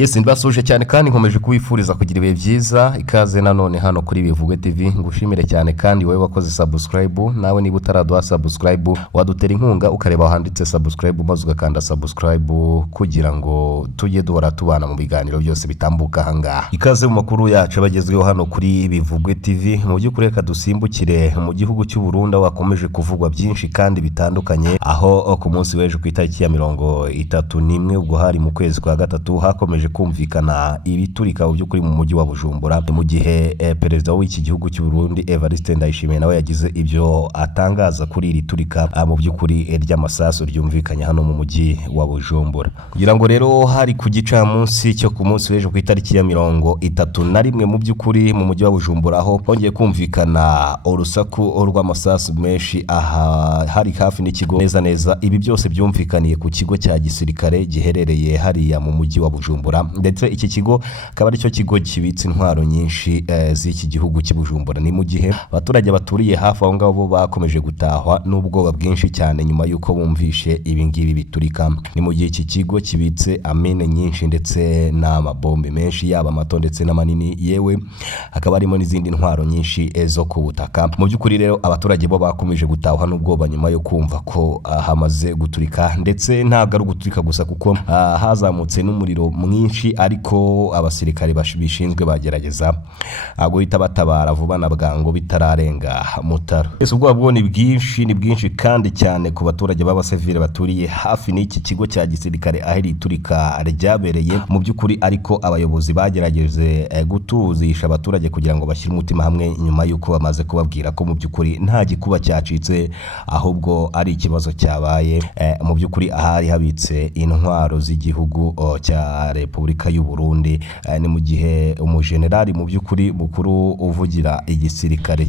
Yes, ndabasuje cyane kandi nkomeje kubifuriza kugira ibihe byiza. Ikaze nanone hano kuri Bivugwe TV. Ngushimire cyane kandi wowe wakoze subscribe. Nawe niba utaraduha subscribe wadutera inkunga ukareba handitse subscribe maze ugakanda subscribe kugira ngo tujye duhora tubana mu biganiro byose bitambuka hanga. Ikaze mu makuru yacu bagezweho hano kuri Bivugwe TV. Mu by'ukuri reka dusimbukire mu gihugu cy'u Burundi wakomeje kuvugwa byinshi kandi bitandukanye, aho ku munsi w'ejo ku itariki ya 31 ubwo hari mu kwezi kwa gatatu hakomeje kumvikana ibiturika mu by'ukuri mu mujyi wa Bujumbura, mu gihe perezida w'iki gihugu cy'u Burundi Evariste Ndayishimiye nawe yagize ibyo atangaza kuri iri turika mu by'ukuri ry'amasasu ryumvikanye hano mu mujyi wa Bujumbura. Kugira ngo rero hari ku gicamunsi cyo ku munsi w'ejo ku itariki ya 31 mu by'ukuri mu mujyi wa Bujumbura aho hongeye kumvikana urusaku rw'amasasu menshi aha hari hafi n'ikigo neza ibi byose byumvikaniye ku kigo cya gisirikare giherereye hariya mu mujyi wa Bujumbura, ndetse iki kigo akaba ari cyo kigo kibitse intwaro nyinshi z'iki gihugu cy'Ubujumbura. Ni mu gihe abaturage baturiye hafi aho ngabo bakomeje gutahwa n'ubwoba bwinshi cyane nyuma yuko bumvishe ibi ngibi biturika. Ni mu gihe iki kigo kibitse amene nyinshi ndetse n'amabombe menshi yaba mato ndetse n'amanini, yewe akaba arimo n'izindi ntwaro nyinshi zo ku butaka. Mu by'ukuri rero abaturage bo bakomeje gutahwa n'ubwoba nyuma yo kumva ko hamaze guturika, ndetse ntabwo ari guturika gusa kuko hazamutse n'umuriro mwinshi, ariko abasirikare bishinzwe bagerageza guhita batabara vuba na bwango bitararenga mutaro. Ese ubwoba bwo ni bwinshi kandi cyane ku baturage b'abasivile baturiye hafi n'iki kigo cya gisirikare aho iri turika ryabereye mu by'ukuri, ariko abayobozi bagerageje gutuzisha abaturage kugira ngo bashyire umutima hamwe nyuma yuko bamaze kubabwira ko mu by'ukuri nta gikuba cyacitse ahubwo ari ikibazo cyabaye mu by'ukuri ahari habitse intwaro z'igihugu cya Repubulika y'u Burundi. Ni mu gihe umujenerali mu by'ukuri mukuru uvugira igisirikare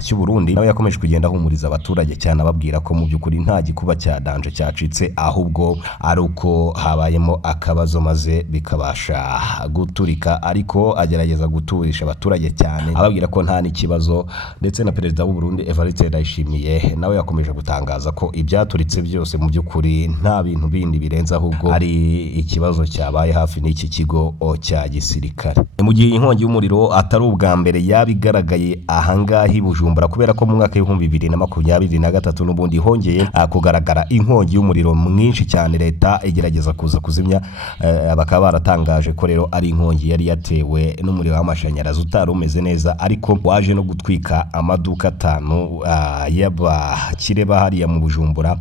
cy'u Burundi nawe yakomeje kugenda ahumuriza abaturage cyane ababwira ko mu by'ukuri nta gikuba cya danje cyacitse ahubwo ari uko habayemo akabazo maze bikabasha guturika, ariko agerageza guturisha abaturage cyane ababwira ko nta n'ikibazo. Ndetse na perezida w'u Burundi Evariste Ndayishimiye nawe yakomeje gutangaza ko ibyaturitse byose mu by'ukuri nta bintu bindi birenze ahubwo ari ikibazo cyabaye hafi n'iki kigo cya gisirikare. Mu gihe inkongi y'umuriro atari ubwa mbere yabigaragaye ahangaha i Bujumbura, kubera ko mu mwaka w'ibihumbi 2023 n'ubundi hongeye kugaragara inkongi y'umuriro mwinshi cyane, leta igerageza kuza kuzimya. Bakaba baratangaje ko rero ari inkongi yari yatewe n'umuriro w'amashanyarazi utari umeze neza, ariko waje no gutwika amaduka 5 y'abakire bahariya mu Bujumbura,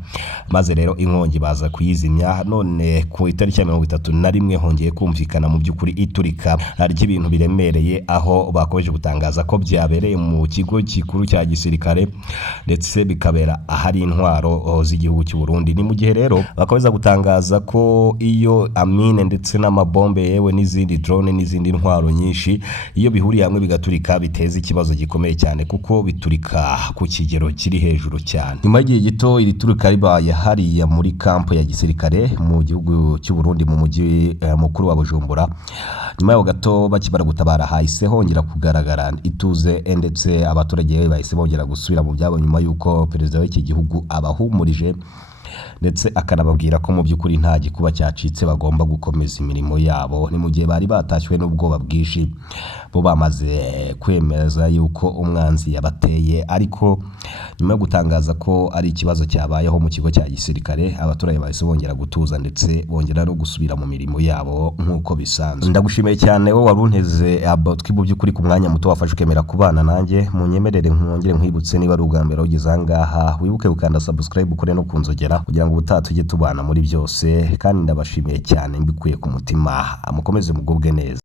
maze rero inkongi baza kuyizimya. None ku itariki ya 31 hongeye kumvikana mu by'ukuri iturika ry'ibintu biremereye, aho bakomeje gutangaza ko byabereye mu kigo gikuru cya gisirikare ndetse bikabera ahari intwaro z'igihugu cy'u Burundi. Ni mu gihe rero bakomeza gutangaza ko iyo amine ndetse n'amabombe yewe n'izindi drone n'izindi ntwaro nyinshi iyo bihuriye hamwe bigaturika biteza ikibazo gikomeye cyane, kuko biturika ku kigero kiri hejuru cyane. Nyuma y'igihe gito iri turika ribaye hariya muri kampo ya gisirikare mu gihugu cy'u Burundi mu mujyi mukuru wa Bujumbura. Nyuma yaho gato bakibara gutabara hahise hongera kugaragara ituze, ndetse abaturage bahise bongera gusubira mu byabo nyuma yuko perezida w'iki gihugu abahumurije ndetse akanababwira ko mu by'ukuri nta gikuba cyacitse bagomba gukomeza imirimo yabo. Ni mu gihe bari batashywe n'ubwoba bwinshi bo bamaze kwemeza yuko umwanzi yabateye, ariko nyuma yo gutangaza ko ari ikibazo cyabayeho mu kigo cya gisirikare abaturage bahise bongera gutuza ndetse bongera no gusubira mu mirimo yabo nk'uko bisanzwe. Ndagushimiye cyane wowe warunteze mu by'ukuri ku mwanya muto wafashe ukemera kubana nanjye. Munyemerere nkongere nkwibutse niba ari ubwa mbere ugeze ahangaha wibuke gukanda subscribe ukore no kunzogera kugira ngo ubutaha tujye tubana muri byose, kandi ndabashimiye cyane mbikuye ku mutima. Mukomeze mugubwe neza.